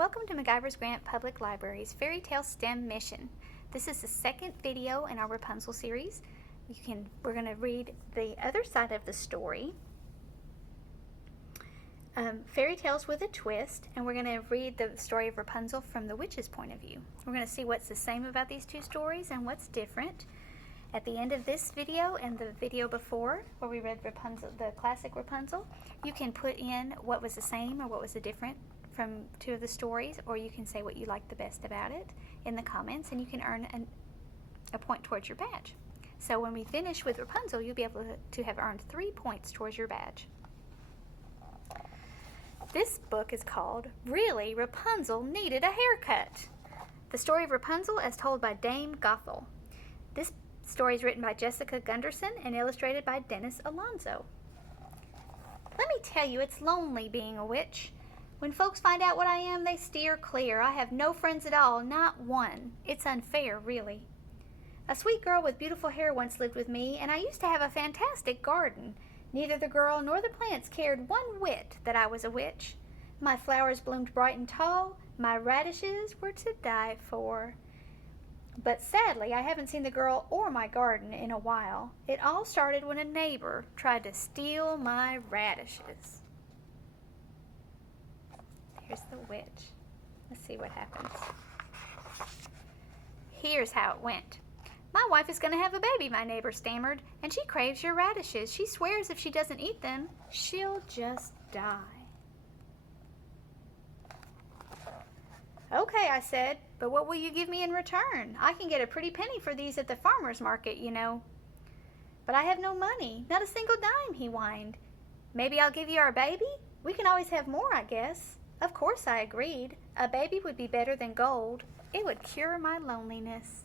Welcome to McIver's Grant Public Library's Fairy Tale STEM mission. This is the second video in our Rapunzel series. We're going to read the other side of the story, Fairy Tales with a Twist, and we're going to read the story of Rapunzel from the witch's point of view. We're going to see what's the same about these two stories and what's different. At the end of this video and the video before, where we read Rapunzel, the classic Rapunzel, you can put in what was the same or what was the different from two of the stories, or you can say what you like the best about it in the comments, and you can earn a point towards your badge. So when we finish with Rapunzel, you'll be able to have earned 3 points towards your badge. This book is called Really, Rapunzel Needed a Haircut. The story of Rapunzel as told by Dame Gothel. This story is written by Jessica Gunderson and illustrated by Denis Alonso. Let me tell you, it's lonely being a witch. When folks find out what I am, they steer clear. I have no friends at all, not one. It's unfair, really. A sweet girl with beautiful hair once lived with me, and I used to have a fantastic garden. Neither the girl nor the plants cared one whit that I was a witch. My flowers bloomed bright and tall. My radishes were to die for. But sadly, I haven't seen the girl or my garden in a while. It all started when a neighbor tried to steal my radishes. Here's the witch. Let's see what happens. Here's how it went. My wife is going to have a baby, my neighbor stammered, and she craves your radishes. She swears if she doesn't eat them, she'll just die. Okay, I said, but what will you give me in return? I can get a pretty penny for these at the farmer's market, you know. But I have no money, not a single dime, he whined. Maybe I'll give you our baby? We can always have more, I guess. Of course, I agreed. A baby would be better than gold. It would cure my loneliness.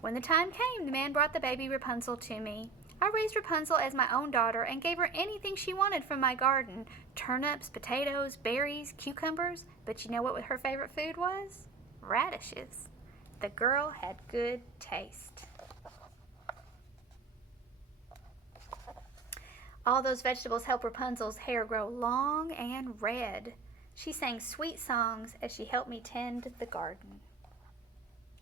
When the time came, the man brought the baby Rapunzel to me. I raised Rapunzel as my own daughter and gave her anything she wanted from my garden. Turnips, potatoes, berries, cucumbers. But you know what her favorite food was? Radishes. The girl had good taste. All those vegetables helped Rapunzel's hair grow long and red. She sang sweet songs as she helped me tend the garden.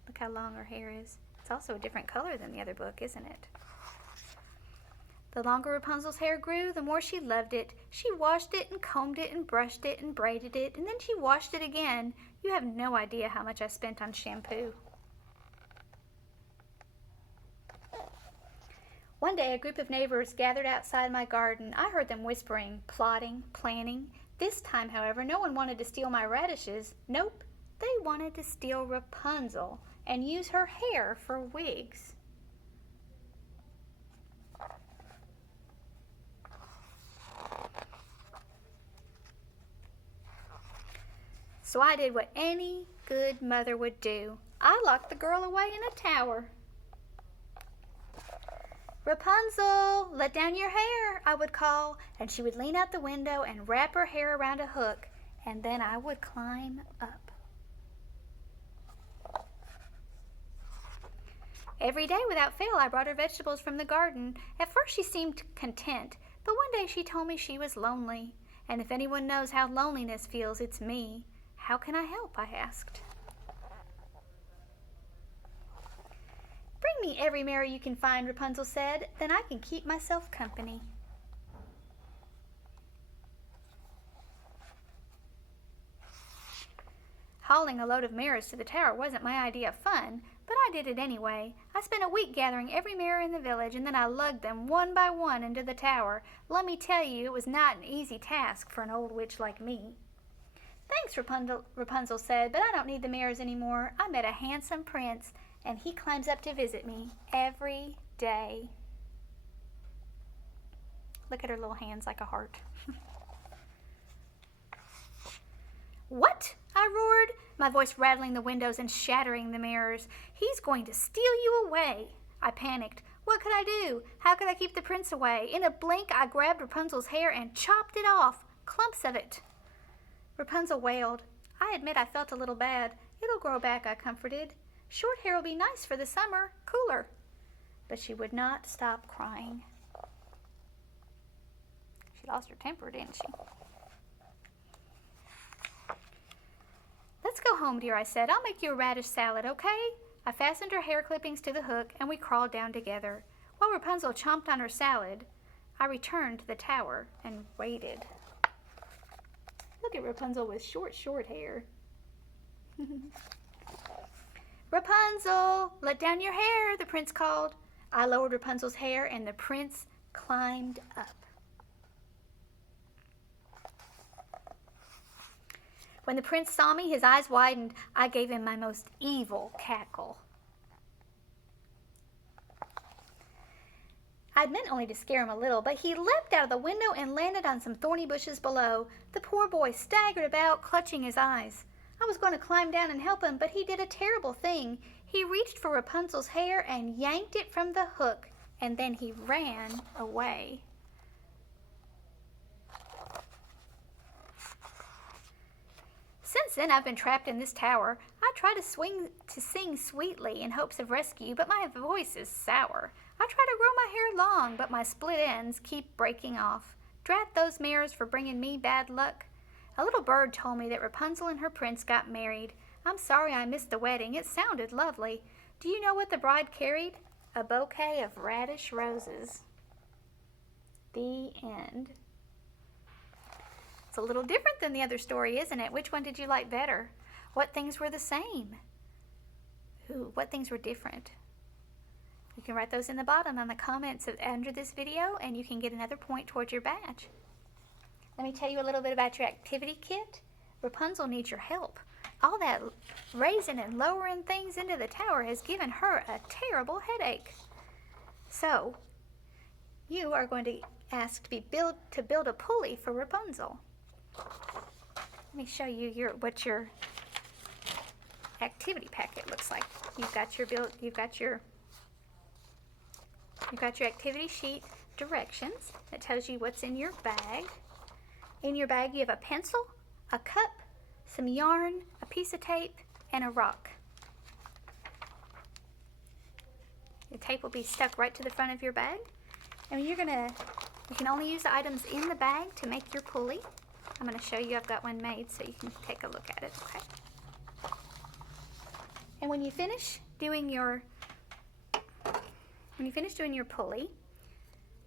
Look how long her hair is. It's also a different color than the other book, isn't it? The longer Rapunzel's hair grew, the more she loved it. She washed it and combed it and brushed it and braided it, and then she washed it again. You have no idea how much I spent on shampoo. One day, a group of neighbors gathered outside my garden. I heard them whispering, plotting, planning. This time, however, no one wanted to steal my radishes. Nope, they wanted to steal Rapunzel and use her hair for wigs. So I did what any good mother would do. I locked the girl away in a tower. Rapunzel, let down your hair, I would call, and she would lean out the window and wrap her hair around a hook, and then I would climb up. Every day without fail, I brought her vegetables from the garden. At first she seemed content, but one day she told me she was lonely, and if anyone knows how loneliness feels, it's me. How can I help? I asked. Bring me every mirror you can find, Rapunzel said, then I can keep myself company. Hauling a load of mirrors to the tower wasn't my idea of fun, but I did it anyway. I spent a week gathering every mirror in the village, and then I lugged them one by one into the tower. Let me tell you, it was not an easy task for an old witch like me. Thanks, Rapunzel said, but I don't need the mirrors anymore. I met a handsome prince, and he climbs up to visit me every day. Look at her little hands like a heart. What? I roared, my voice rattling the windows and shattering the mirrors. He's going to steal you away. I panicked. What could I do? How could I keep the prince away? In a blink, I grabbed Rapunzel's hair and chopped it off, clumps of it. Rapunzel wailed. I admit I felt a little bad. It'll grow back, I comforted. Short hair will be nice for the summer, cooler. But she would not stop crying. She lost her temper, didn't she? Let's go home, dear, I said. I'll make you a radish salad, okay? I fastened her hair clippings to the hook, and we crawled down together. While Rapunzel chomped on her salad, I returned to the tower and waited. Look at Rapunzel with short hair. Rapunzel, let down your hair, the prince called. I lowered Rapunzel's hair, and the prince climbed up. When the prince saw me, his eyes widened. I gave him my most evil cackle. I'd meant only to scare him a little, but he leapt out of the window and landed on some thorny bushes below. The poor boy staggered about, clutching his eyes. I was going to climb down and help him, but he did a terrible thing. He reached for Rapunzel's hair and yanked it from the hook, and then he ran away. Since then, I've been trapped in this tower. I try to sing sweetly in hopes of rescue, but my voice is sour. I try to grow my hair long, but my split ends keep breaking off. Drat those mares for bringing me bad luck. A little bird told me that Rapunzel and her prince got married. I'm sorry I missed the wedding. It sounded lovely. Do you know what the bride carried? A bouquet of radish roses. The end. It's a little different than the other story, isn't it? Which one did you like better? What things were the same? Ooh, what things were different? You can write those in the bottom on the comments under this video, and you can get another point towards your badge. Let me tell you a little bit about your activity kit. Rapunzel needs your help. All that raising and lowering things into the tower has given her a terrible headache. So, you are going to ask to build a pulley for Rapunzel. Let me show you what your activity packet looks like. You've got your activity sheet directions that tells you what's in your bag. In your bag you have a pencil, a cup, some yarn, a piece of tape, and a rock. The tape will be stuck right to the front of your bag. And you can only use the items in the bag to make your pulley. I'm going to show you, I've got one made so you can take a look at it, okay? And when you finish doing your pulley,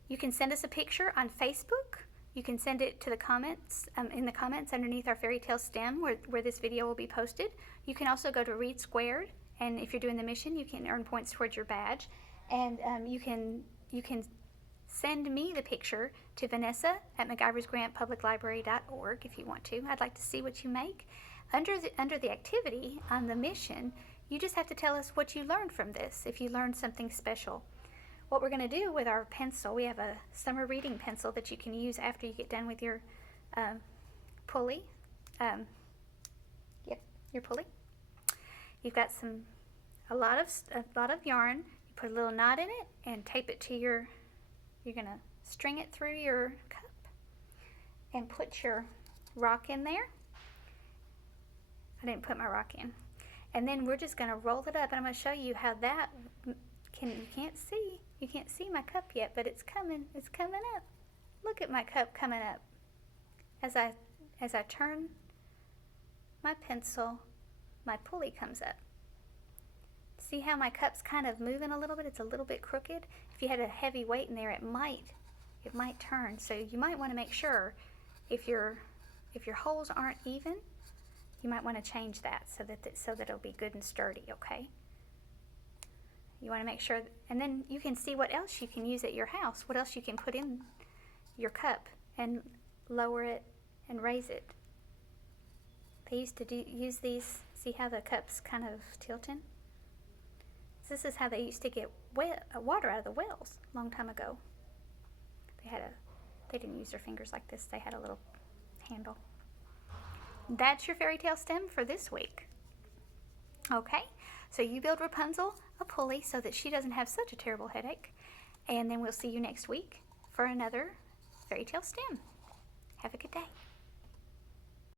you can send us a picture on Facebook. You can send it to the comments, in the comments underneath our fairy tale stem where this video will be posted. You can also go to Read Squared, and if you're doing the mission, you can earn points towards your badge. And you can send me the picture to Vanessa at McIversGrantPublicLibrary.org if you want to. I'd like to see what you make. Under the activity on the mission, you just have to tell us what you learned from this, if you learned something special. What we're going to do with our pencil, we have a summer reading pencil that you can use after you get done with your pulley. Your pulley. You've got a lot of yarn. You put a little knot in it and tape it to you're going to string it through your cup and put your rock in there. I didn't put my rock in. And then we're just going to roll it up, and I'm going to show you how that you can't see my cup yet, but it's coming up. Look at my cup coming up. As I turn my pencil, my pulley comes up. See how my cup's kind of moving a little bit? It's a little bit crooked. If you had a heavy weight in there, it might turn. So you might want to make sure if your holes aren't even, you might want to change that so that it'll be good and sturdy, okay? You want to make sure, and then you can see what else you can use at your house, what else you can put in your cup and lower it and raise it. They used to use these, see how the cup's kind of tilting? This is how they used to get water out of the wells a long time ago. They didn't use their fingers like this, they had a little handle. That's your fairy tale stem for this week. Okay, so you build Rapunzel a pulley so that she doesn't have such a terrible headache. And then we'll see you next week for another fairy tale stem. Have a good day.